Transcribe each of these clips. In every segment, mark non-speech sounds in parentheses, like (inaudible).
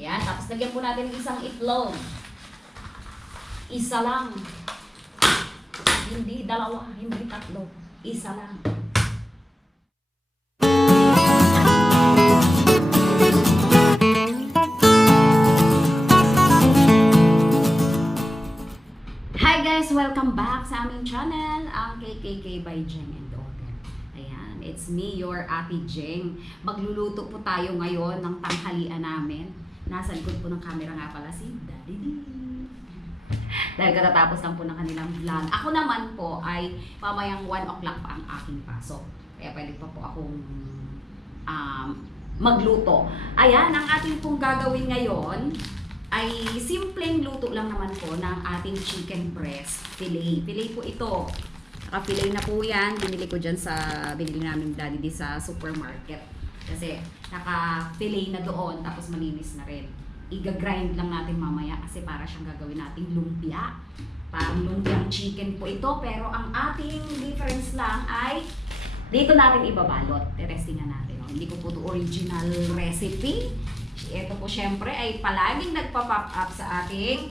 Ayan, tapos lagyan po natin ng isang itlog. Isa lang. Hindi dalawa, hindi tatlo. Isa lang. Hi guys! Welcome back sa aming channel, ang KKK by Jeng and Oden. Ayan, it's me, your Ate Jeng. Magluluto po tayo ngayon ng tanghalian namin. Nasa likod po ng camera nga pala si Daddy D. (laughs) Dahil katatapos lang po ng kanilang vlog. Ako naman po ay mamayang 1 o'clock pa ang aking pasok. Kaya pwede pa po akong um, magluto. Ayan, ang ating pong gagawin ngayon ay simpleng luto lang naman po ng ating chicken breast fillet. Fillet po ito. Naka-fillet na po yan. Binili ko dyan sa, binili namin daddy di sa supermarket. Kasi naka-fillet na doon, tapos malinis na rin. Iga-grind lang natin mamaya kasi para siyang gagawin nating lumpia. Parang lumpiang chicken po ito, pero ang ating difference lang ay dito natin ibabalot. Testingan natin. Oh. Hindi ko po ito original recipe. Ito po syempre ay palaging nagpa-pop up sa ating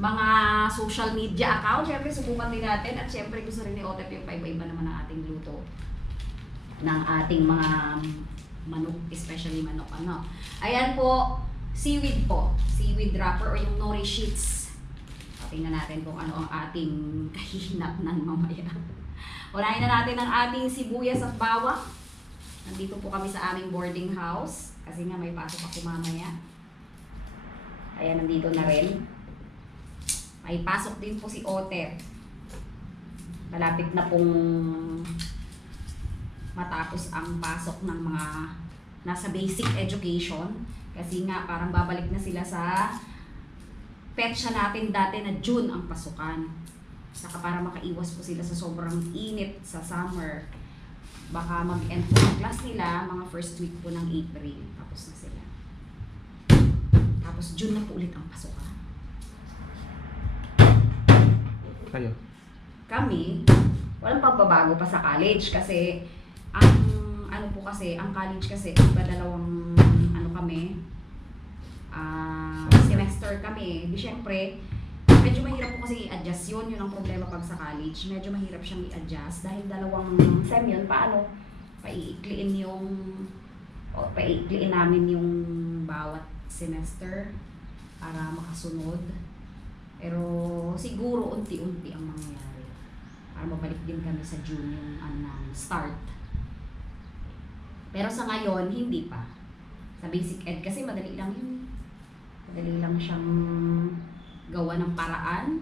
mga social media account. Syempre subukan din natin at syempre gusto rin ni Otep yung paiba-iba naman ng ating luto ng ating mga manok, especially manok ano. Ayan po, seaweed po. Seaweed wrapper o yung nori sheets. Tingnan natin kung ano ang ating (laughs) kahinatnan mamaya. Unahin na natin ang ating sibuyas at bawang. Nandito po kami sa aming boarding house. Kasi nga may pasok ako mamaya. Kaya nandito na rin. May pasok din po si Ote. Malapit na pong matapos ang pasok ng mga nasa basic education. Kasi nga parang babalik na sila sa petsa natin dati na June ang pasukan. Saka para makaiwas po sila sa sobrang init sa summer baka mag-end po ang class nila mga first week po ng April. Tapos na sila. Tapos June na po ulit ang pasukan. Kayo. Kami, walang pagbabago pa sa college kasi ang ano po kasi, ang college kasi, iba dalawang ano kami, ah semester kami. Di syempre, medyo mahirap po kasi i-adjust yun. Yun ang problema pag sa college. Medyo mahirap siyang i-adjust dahil dalawang sem yun. Paano? Paiikliin yung o paiikliin namin yung bawat semester para makasunod. Pero siguro unti-unti ang mangyayari. Para mabalik din kami sa June yung ano, start. Pero sa ngayon, hindi pa. Sa basic ed kasi madali lang yun. Madali lang siyang gawa ng paraan.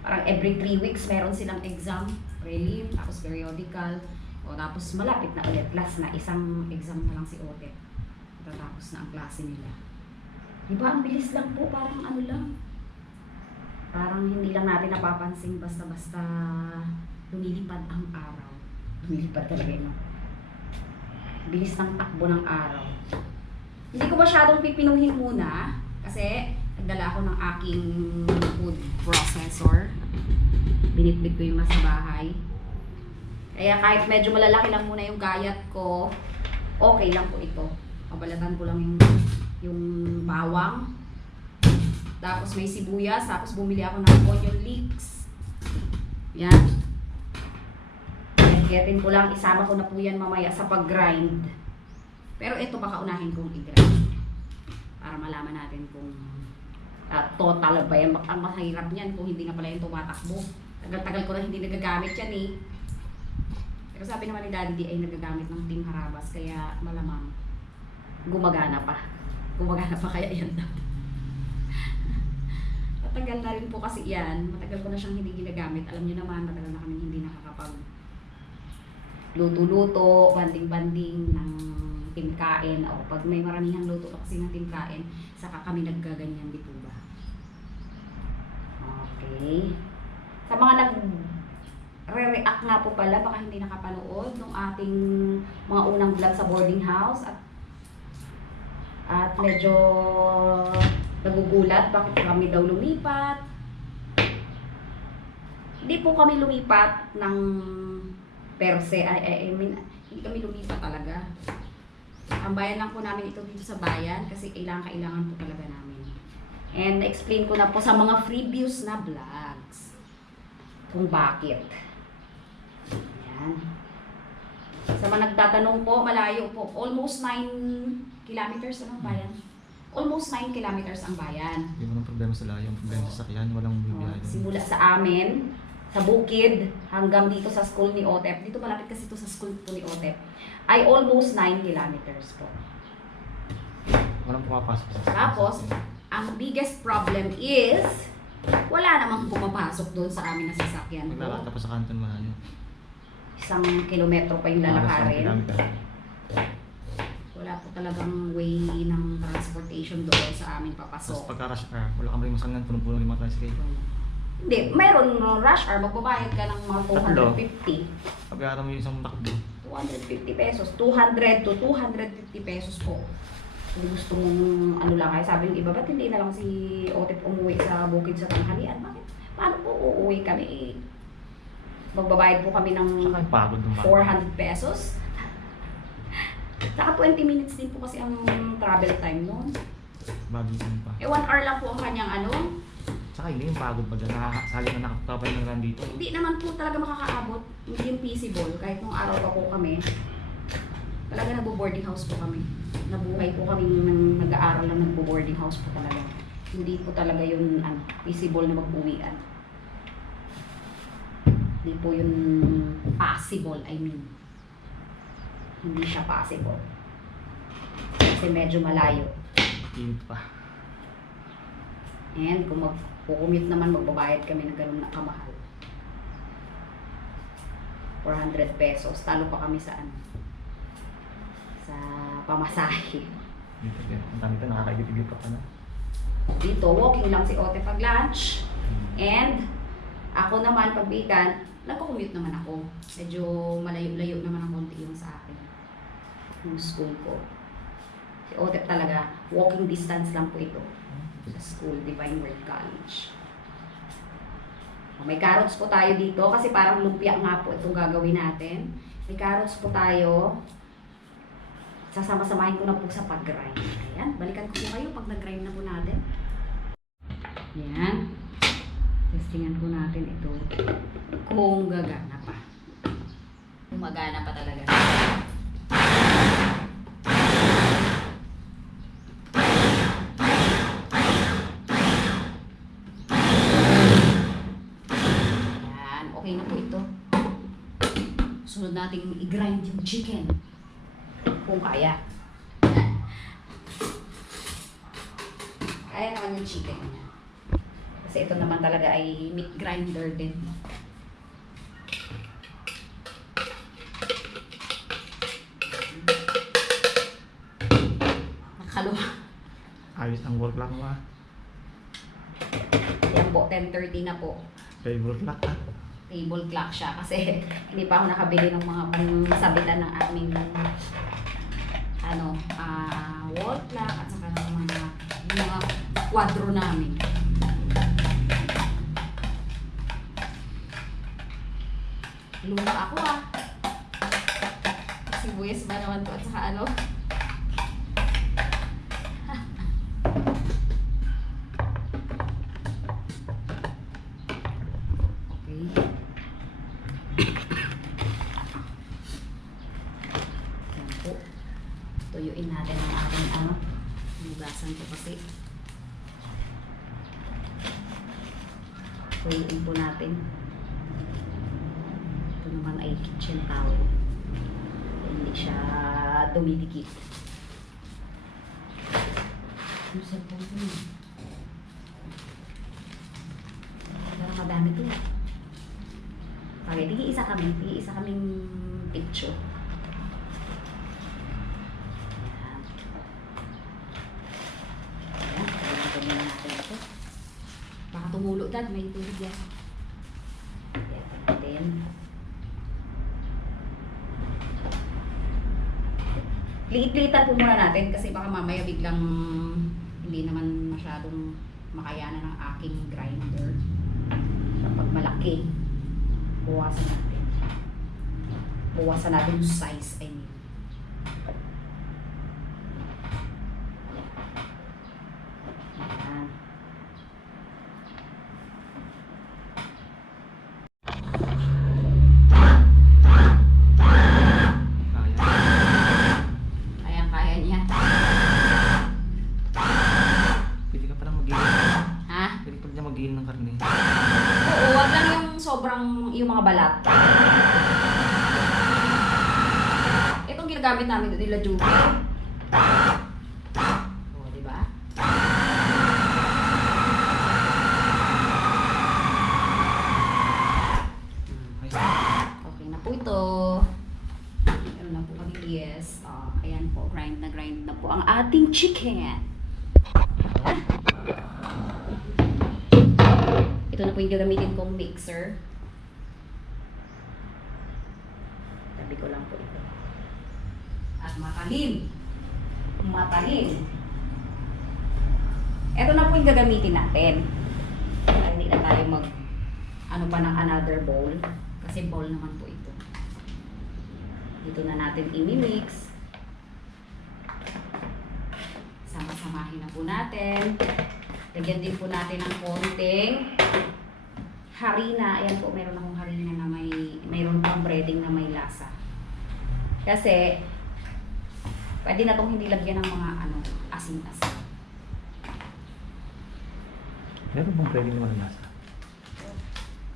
Parang every three weeks meron silang exam, prelim, tapos periodical. O tapos malapit na ulit, last na isang exam na lang si Ote. Tatapos na ang klase nila. Di ba ang bilis lang po, parang ano lang. Parang hindi lang natin napapansin basta-basta lumilipad ang araw. Lumilipad talaga no? Bilis ng takbo ng araw. Hindi ko masyadong pipinuhin muna kasi nagdala ako ng aking food processor. Binitbit ko yung nasa bahay. Kaya kahit medyo malalaki lang muna yung gayat ko, okay lang po ito. Kabalatan ko lang yung, yung bawang. Tapos may sibuyas. Tapos bumili ako ng onion leeks. Yan. Kaya ko lang, isama ko na po yan mamaya sa pag-grind. Pero ito baka unahin kong i-grind. Para malaman natin kung uh, total ba yan. Ang mahirap niyan kung hindi na pala yung tumatakbo. Tagal-tagal ko na hindi nagagamit yan eh. Pero sabi naman ni Daddy ay nagagamit ng Team Harabas. Kaya malamang gumagana pa. Gumagana pa kaya yan daw. (laughs) Matagal na rin po kasi yan. Matagal ko na siyang hindi ginagamit. Alam niyo naman, matagal na kami hindi nakakapag luto-luto, banding-banding ng timkain o pag may maramihang luto kasi ng timkain, saka kami naggaganyan di ba? Okay. Sa mga nag re-react nga po pala, baka hindi nakapanood ng ating mga unang vlog sa boarding house at at medyo nagugulat bakit kami daw lumipat. Hindi po kami lumipat ng per se, I, I, I mean, hindi kami lumipat talaga. Tambayan lang po namin ito dito sa bayan kasi kailangan-kailangan po talaga namin. And explain ko na po sa mga freebies na vlogs kung bakit. Ayan. Sa mga nagtatanong po, malayo po. Almost 9 kilometers ano bayan? Almost 9 kilometers ang bayan. Hindi mo problema sa layo. Ang problema sa sakyan, walang bibiyahe doon. Simula sa amin, sa bukid, hanggang dito sa school ni Otep. Dito malapit kasi ito sa school po ni Otep. Ay almost 9 kilometers po. Walang pumapasok sa. Tapos, ang biggest problem is, wala namang pumapasok doon sa amin na sasakyan Maglalakad pa sa kanton malayo. Isang kilometro pa yung lalakarin. Wala po talagang way ng transportation doon sa amin Tapos papasok. pagka rush hour, wala kang malimang sanlan, punong-puno yung mga tricycle. Hindi, mayroon rush hour, magbabayad ka ng mga Tatlo. 250. Pagkakaroon mo yung isang takbo. 250 pesos. 200 to 250 pesos po. Kung gusto mong ano lang, kaya sabi ng iba, ba't hindi na lang si Otep umuwi sa bukid sa tanghalian? Bakit? Paano po uuwi kami? Eh, magbabayad po kami ng Saka yung pagod ng mga. 400 pesos. Saka 20 minutes din po kasi ang travel time noon. Bago yun pa. Eh, 1 hour lang po ang kanyang ano. Saka hindi yung pagod dyan. Nakakasali na nakakapay ng run dito. Hindi naman po talaga makakaabot. Hindi yung feasible. Kahit nung araw pa po kami, talaga nagbo-boarding house po kami. Nabuhay po kami nang nag-aaral lang nagbo-boarding house po talaga. Hindi po talaga yun ano, feasible na mag-uwian. Hindi po yun possible, I mean. Hindi siya possible. Kasi medyo malayo. Init pa. And kung mag-commute naman, magbabayad kami ng ganun na kamahal. 400 pesos. Talo pa kami sa ano? Sa pamasahe. Ang dami ito, nakakaigit-igit pa ka na. Dito, walking lang si Ote pag lunch. And ako naman, pag weekend, nagko-commute naman ako. Medyo malayo-layo naman ang konti yung sa akin. Yung school ko. Si Ote talaga, walking distance lang po ito. Sa school, Divine Word College. May carrots po tayo dito kasi parang lumpia nga po itong gagawin natin. May carrots po tayo. Sasama-samahin ko na po sa pag-grind. Ayan, balikan ko po kayo pag nag-grind na po natin. Ayan. Testingan po natin ito kung gagana pa. Gumagana pa talaga. Yan, okay na po ito. Sunod natin i-grind yung chicken. Kung kaya. Kaya naman yung chicken niya. Kasi ito naman talaga ay meat grinder din. Nakaluwa. Ayos ang work mo ah. Yan po, 10.30 na po. Favorite lock ah. Table clock siya kasi (laughs) hindi pa ako nakabili ng mga pangsabitan ng aming ano, ah wall clock at saka ng mga mga kwadro namin. Luma ako ah. Sibuyas ba naman to at saka ano? Tuyuin natin ang ating ano. Hugasan ko kasi. Tuyuin po natin. Ito naman ay kitchen towel. Hindi siya dumidikit. Ano sa po ito? Parang madami to. Okay, tingin isa kami. Tingin isa kaming picture. Ayan. Ayan, ganyan natin ito. Baka tumulo dad, may tubig yan. Ayan natin. Liit-liitan po muna natin kasi baka mamaya biglang hindi naman masyadong makayanan ng aking grinder. Kapag malaki, buwasan natin. Buwasan natin yung size, I mean. Ginagamit namin doon nila Juby. O, di ba? Ay, Okay na ito. Na po kami yes. Oh, ayan po, grind na grind na po ang ating chicken. Ito na po yung gagamitin kong mixer. Tabi ko lang po ito. Matalim. Matalim. Ito na po yung gagamitin natin. Para hindi na tayo mag ano pa ng another bowl. Kasi bowl naman po ito. Dito na natin imimix. Sama-samahin na po natin. Lagyan din po natin ng konting harina. Ayan po, meron akong harina na may, mayroon pang breading na may lasa. Kasi, pwede na itong hindi lagyan ng mga ano, asin-asin. Meron bang pwedeng naman nasa?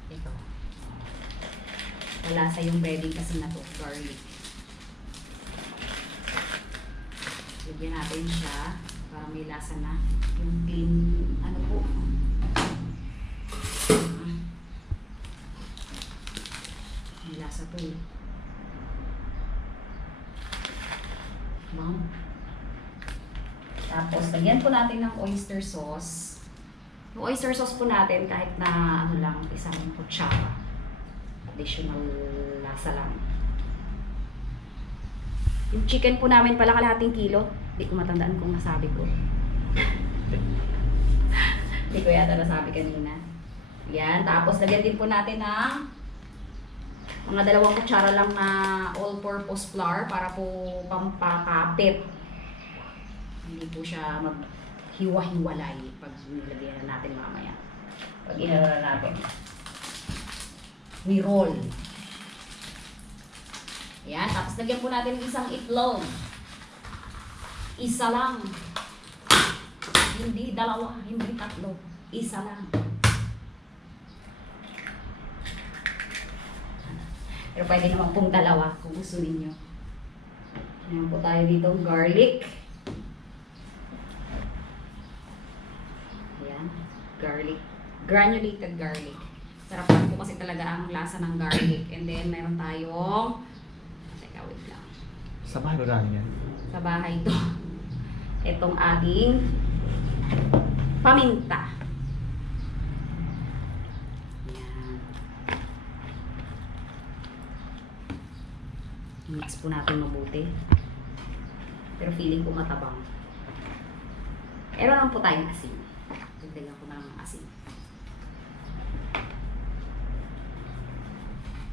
Ito. Malasa yung breading kasi na to, garlic. Lagyan natin siya para may lasa na. Yung clean, ano po. May lasa to eh. Ma'am. Tapos, lagyan po natin ng oyster sauce. Yung oyster sauce po natin kahit na ano lang, isang kutsara. Additional lasa lang. Yung chicken po namin pala kalahating kilo. Hindi ko matandaan kung nasabi ko. (laughs) Hindi ko yata nasabi kanina. Yan. Tapos lagyan din po natin ng mga dalawang kutsara lang na all-purpose flour para po pampakapit. Hindi po siya maghiwa-hiwalay pag nilagyan na natin mamaya. Pag inalo na natin. We roll. Yan. Tapos lagyan po natin ng isang itlog. Isa lang. Hindi dalawa, hindi tatlo. Isa lang. Pero pwede naman pong dalawa kung gusto ninyo. Meron po tayo dito garlic. Ayan. Garlic. Granulated garlic. Sarap lang po kasi talaga ang lasa ng garlic. And then meron tayong Teka, wait lang. Sa bahay ba yan? Sa bahay ito. Itong ating paminta. Ayan. Mix po natin mabuti. Pero feeling ko matabang. Meron lang po tayong asin. Dagdagan ko na ng asin.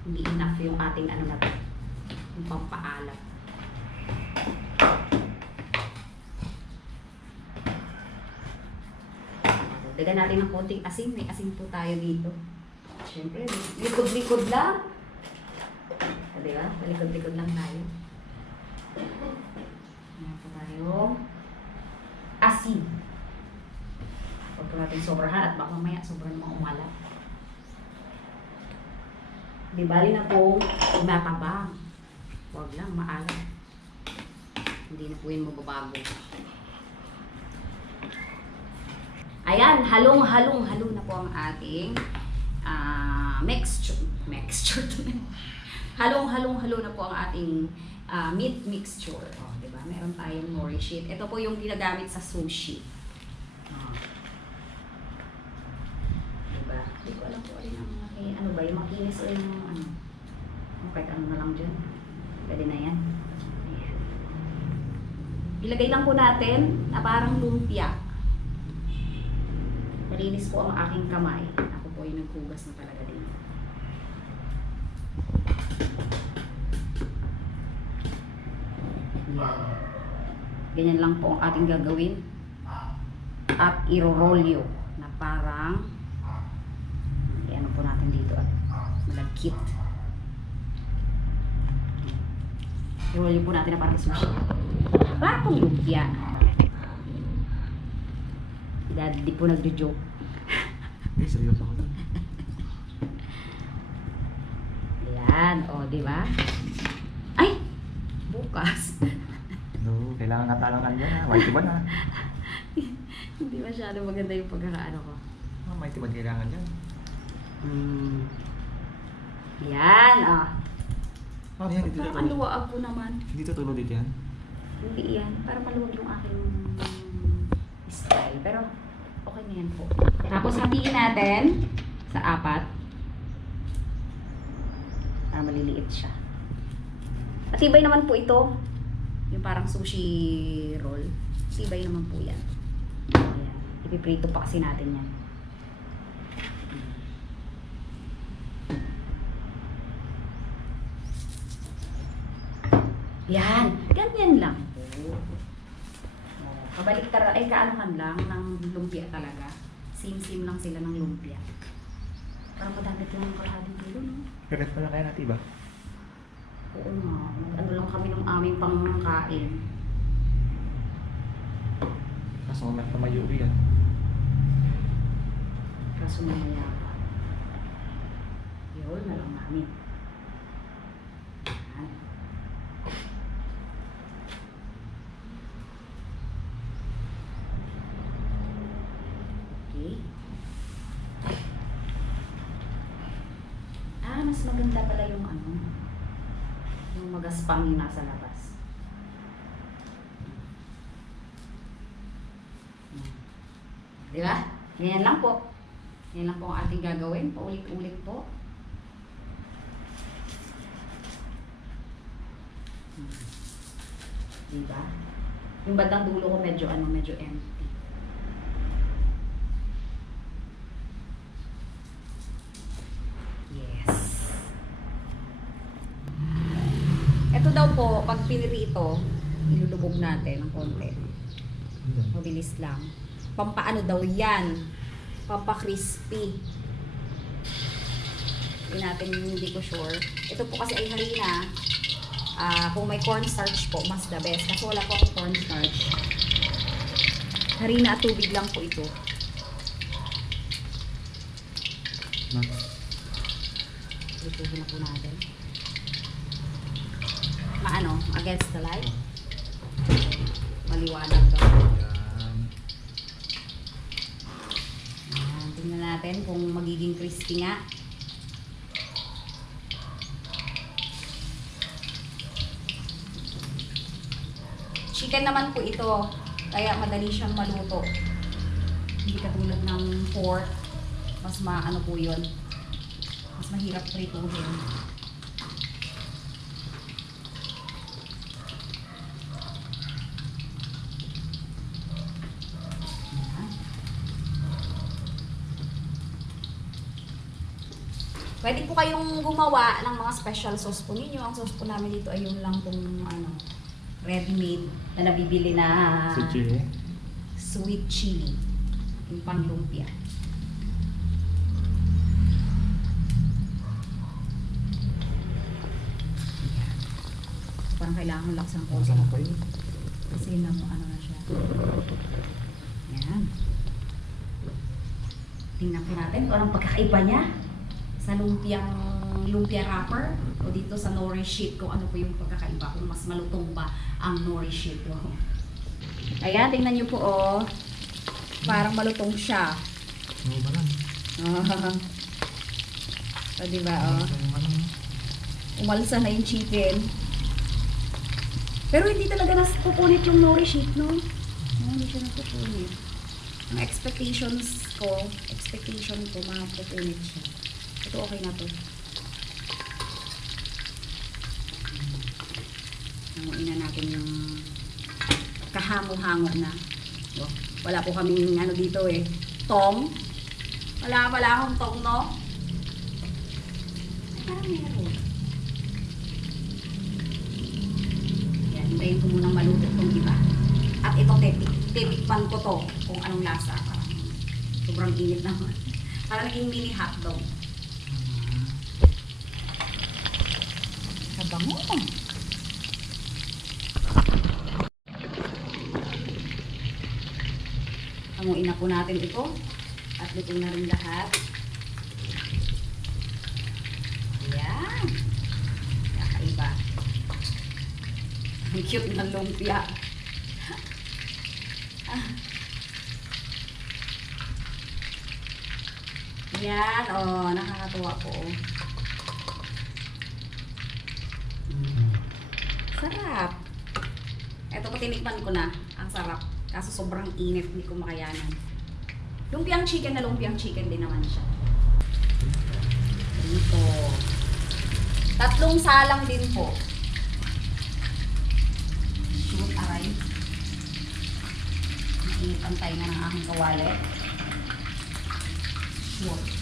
Hindi enough yung ating ano na to. Yung pampaalat. Dagdagan natin ng konting asin. May asin po tayo dito. Siyempre, likod-likod lang. Di ba? Likod-likod lang tayo. Meron po tayo. Asin. Huwag po natin sobrahan at baka mamaya sobrang mga umalat. Di bali na po matabang. Huwag lang, maalat. Hindi na po yun mababago. Ayan, halong-halong-halo na po ang ating ah, mixture. Mixture to (laughs) Halong-halong-halo na po ang ating ah, meat mixture. Oh, di ba? Meron tayong nori sheet. Ito po yung ginagamit sa sushi. Oh. Di ba? Hindi ko alam po alin ang maki- ano ba, yung makinis o yung ano. Okay, ano na lang dyan. Pwede na yan. Ayan. Ilagay lang po natin na parang lumpia. Malinis po ang aking kamay. Ako po yung naghugas na talaga din. Ganyan lang po ang ating gagawin. At iro-rolyo na parang ano po natin dito at malagkit. I-rolyo po natin na parang sushi. Parang pong lumpia. Si Daddy po nagjo-joke. Hindi, seryoso dun. Yan, o, di ba? Ay! Bukas. No, kailangan natalangan yan ha. Mighty (laughs) Bad ha. Hindi masyado maganda yung pagkakaano ko. Ah, Mighty Bad kailangan yan. Hmm. Yan, ah. Oh, yan, dito Parang ang luwaag ko naman. Dito tulog dito yan. Hindi yan. Para maluwag yung aking style. Pero, okay na yan po. Tapos, hatiin natin sa apat. Para maliliit siya. Matibay naman po ito. Yung parang sushi roll. Matibay naman po yan. Ayan. Ipiprito pa kasi natin yan. Yan. Ganyan lang. Kabalik tara, ay kaanohan lang ng lumpia talaga. Same-same lang sila ng lumpia. Parang madami lang ng kalahating kilo, no? Kagat pala kaya natin ba? Oo nga. Ano lang kami ng aming pangkain. Kaso may pamayuri yan. Kaso mamaya pa. Yun na lang namin. Yan. Okay. Ah, mas maganda pala yung ano, magaspang yung nasa labas. Yan. Di ba? Ganyan lang po. Yan lang po ang ating gagawin. Paulit-ulit po. Hmm. Di ba? Yung bandang dulo ko medyo ano, medyo empty. Yes. Ito daw po, pag pinirito, ilulubog natin ng konti. Mabilis lang. Pampaano daw yan? Pampa-crispy. Hindi natin, hindi ko sure. Ito po kasi ay harina. Ah, kung may cornstarch po, mas the best. Kasi wala po akong cornstarch. Harina at tubig lang po ito. Lutuhin na po natin. Maano? Against the light? Maliwanag daw. Yan. Ayan, tingnan natin kung magiging crispy nga. Chicken naman po ito, kaya madali siyang maluto. Hindi katulad ng pork, mas maano po yun. Mas mahirap prituhin. Ayan. Pwede po kayong gumawa ng mga special sauce po ninyo. Ang sauce po namin dito ay yung lang pong ano, ready-made na nabibili na Si Chile. sweet chili. Yung panglumpia. Parang kailangan mo laksan ko. Kasi na mo ano na siya. Yan. Tingnan po natin kung anong pagkakaiba niya sa lumpiang lumpia wrapper o dito sa nori sheet kung ano po yung pagkakaiba kung mas malutong ba ang nori sheet ko. Ayan, tingnan niyo po oh. Parang malutong siya. Ano ba lang? oh. Yung ano, umalsa na yung chicken. Pero hindi talaga napupunit yung nori sheet, no? No, hindi siya napupunit. Ang expectations ko, expectation ko, mapupunit siya. Ito okay na to. Hanguin na natin yung kahango-hango na. Oh, wala po kaming ano dito eh. Tong. Wala pala akong tong, no? Ay, parang meron. Yan, hintayin ko munang maluto itong iba. At ito, tepik, tetikman ko to kung anong lasa. Parang sobrang init naman. (laughs) Parang naging mini hotdog. Bango. Hanguin na po natin ito. At lutong na rin lahat. Ayan. Kakaiba. Ang cute ng lumpia. Ayan, o. Oh, nakakatuwa po. Oh. Sarap. Ito ko tinikman ko na. Ang sarap. Kaso sobrang init, hindi ko makayanan. Lumpiang chicken na lumpiang chicken din naman siya. Dito. Tatlong salang din po. Shoot, aray. Mainit ang tainga ng aking kawali. Shoot.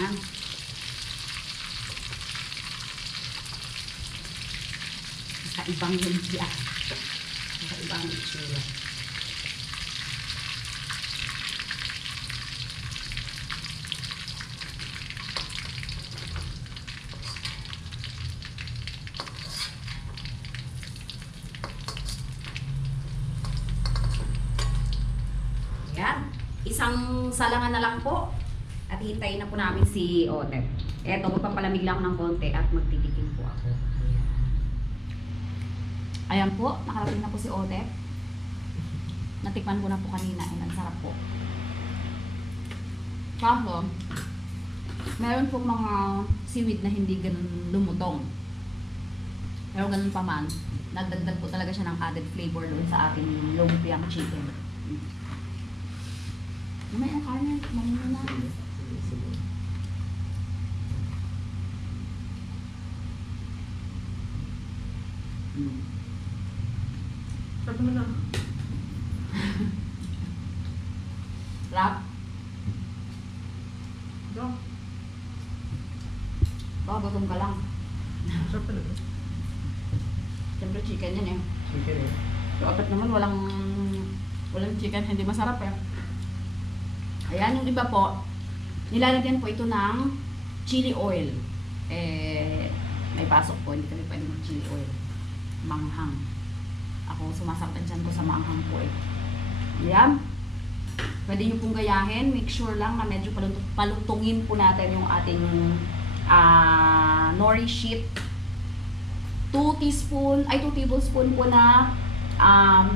Ayan. Kakaibang lumpia. Kakaibang itsura. Yan. Isang salangan na lang po. At hintayin na po namin si Otep. Eto, magpapalamig lang ng konti at magtitikim po ako. Ayan. Po, nakarating na po si Otep. Natikman ko na po kanina. Ayan, ang sarap po. Kaso, meron po mga seaweed na hindi ganun lumutong. Pero ganun pa man, nagdagdag po talaga siya ng added flavor doon sa ating lumpiang chicken. May ang kanin, mamuna na. Mm. Sarap naman na. Rap, Ito. baka gutom ka lang. Sarap talaga. Siyempre chicken yan eh. Chicken eh. So, apat naman walang walang chicken, hindi masarap eh. Ayan, yung iba po, nilalagyan po ito ng chili oil. Eh, may pasok po, hindi kami pwede mag chili oil. Manghang. Ako, sumasaktan dyan ko sa manghang po eh. Ayan. Pwede nyo pong gayahin. Make sure lang na medyo palut- palutungin po natin yung ating ah nori sheet 2 teaspoon, ay 2 tablespoon po na um,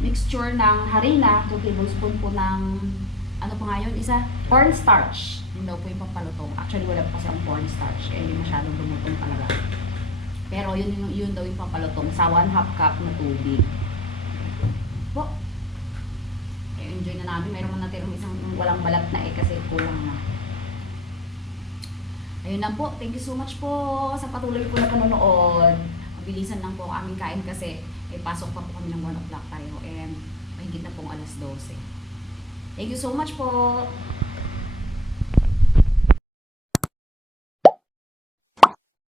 mixture ng harina, 2 tablespoon po ng ano pa nga yun, isa, cornstarch. Yun daw po yung pampalutong. Actually, wala pa kasi ang cornstarch. Eh, hindi masyadong lumutong talaga. Pero yun, yun, yun daw yung pampalutong sa 1 half cup na tubig. Po. Eh, enjoy na namin. Mayroon man natin isang walang balat na eh kasi kulang na. Ayun lang po. Thank you so much po sa patuloy po na panonood. Mabilisan lang po ang aming kain kasi may pasok pa po kami ng 1 o'clock tayo and mahigit na pong alas 12. Thank you so much po.